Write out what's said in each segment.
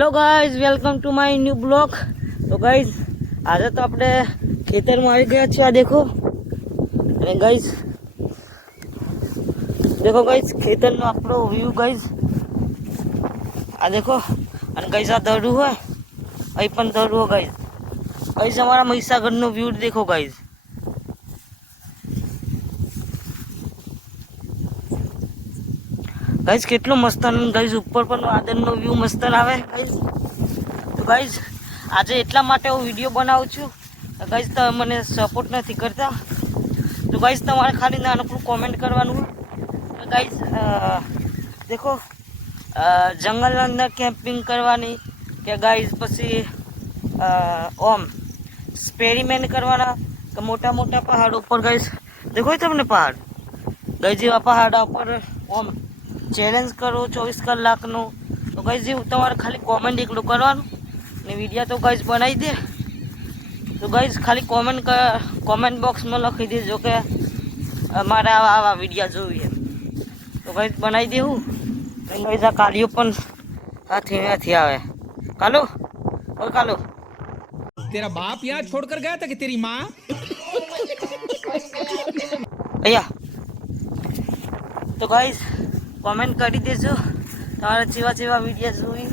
Hello guys, welcome to my new blog. तो guys आज तो આપણે ખેતરમાં આવી ગયા છીએ। આ દેખો અને ગાઈઝ देखो गाइज ખેતરનો આપણો વ્યૂ ગાઈઝ આ देखो। અને ગાઈઝ આ દડું હોય, અહીં પણ દડું હોય ગાઈઝ। ગાઈઝ અમારા મહીસાગરનો વ્યૂ देखो गाइज। गाइज કેટલો મસ્ત ગાઈઝ, ઉપર પણ વાદળનો વ્યૂ મસ્ત આવે ગાઈઝ। તો ગાઈઝ આજે એટલા માટે હું વિડીયો બનાવું છું ગાઈઝ, તમે મને સપોર્ટ નથી કરતા। તો ગાઈઝ તમારે ખાલી નાનકડું કોમેન્ટ કરવાનું હોય ગાઈઝ। દેખો જંગલના અંદર કેમ્પિંગ કરવાની કે ગાઈઝ પછી ઓમ એક્સપેરિમેન્ટ કરવાના કે મોટા મોટા પહાડ ઉપર ગાઈઝ દેખો તમને પહાડ ગાઈઝ, જેવા પહાડ ઉપર ઓમ ચેલેન્જ કરો 24 કલાકનું। તો ગાઈઝ જેવું તમારે ખાલી કોમેન્ટ એકલું કરવાનું ને વિડીયો તો ગાઈઝ બનાવી દે। તો ગાઈઝ ખાલી કોમેન્ટ બોક્સમાં લખી દેજો કે અમારે આવા વિડીયો જોઈએ। તો ગાઈઝ બનાવી દેવું। ગાઈઝ આ કાલિયો પણ હાથી આવે। કાલો ઓય કાલો, तेरा बाप यहाँ छोड़कर गया था कि तेरी माँ? भैया तो गाइज कमेंट કરી દેજો તમારા જેવા જેવા વિડીયો જોઈ।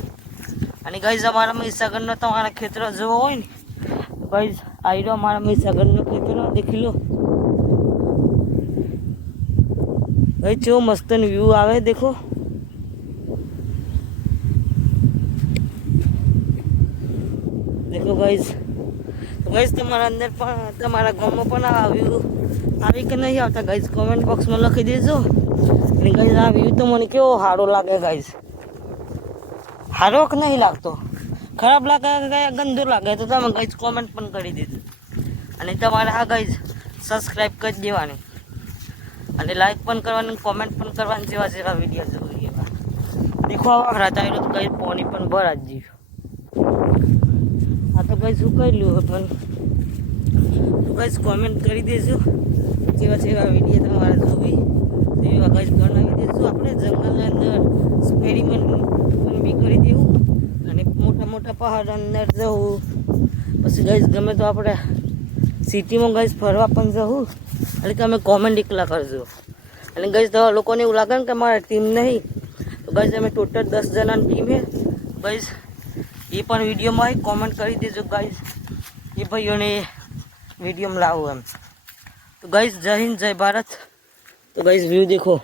અને ગાઈઝ અમારા મહીસાગરનો તમારા ખેતર જોવો હોય ને તો ગાઈઝ આવી રહ્યો અમારા મહીસાગરનો ખેતર દેખી લો ગાઈઝ, કેવો મસ્ત વ્યૂ આવે દેખો। देखो गाइज, तो गाइज તમારા અંદર પણ તમારા ગામમાં પણ આ વ્યૂ આવી કે નહીં આવતા ગાઈઝ કોમેન્ટ બોક્સમાં લખી દેજો। અને ગાઈઝ આ વ્યૂ તો મને કેવો સારો લાગે ગાઈઝ, સારો કે નહીં લાગતો, ખરાબ લાગે કે ગંદો લાગે તો તમે ગાઈઝ કોમેન્ટ પણ કરી દેજો। અને તમારે આ ગાઈઝ સબસ્ક્રાઈબ કરી દેવાની અને લાઈક પણ કરવાની, કોમેન્ટ પણ કરવાની, જેવા જેવા વિડીયો જોઈએ એવા। દેખો આવા ખરાતા તો ગાઈઝ પાણી પણ ભરા જ જીવ। આ તો ગાઈઝ સુકાઈ લ્યું પણ તો ગાઈઝ કોમેન્ટ કરી દેજો જેવા જેવા વિડીયો તમારે જોવી એવા ગાઈઝ બનાવી દેજો। આપણે જંગલના અંદર એક્સપેરિમેન્ટ પણ બી કરી દેવું અને મોટા મોટા પહાડ અંદર જવું। પછી ગાઈઝ ગમે તો આપણે સિટીમાં ગાઈઝ ફરવા પણ જવું। એટલે તમે કોમેન્ટ એકલા કરજો। અને ગાઈઝ તો લોકોને એવું લાગે ને કે મારા ટીમ નહીં, તો ગાઈઝ અમે ટોટલ 10 જણાની ટીમ છે ગાઈઝ। એ પણ વિડીયોમાં કોમેન્ટ કરી દેજો ગાઈઝ, એ ભાઈઓને વિડીયોમાં લાવું એમ। તો ગાઈઝ જય હિન્દ જય ભારત। તો ગાઈઝ વ્યૂ देखो।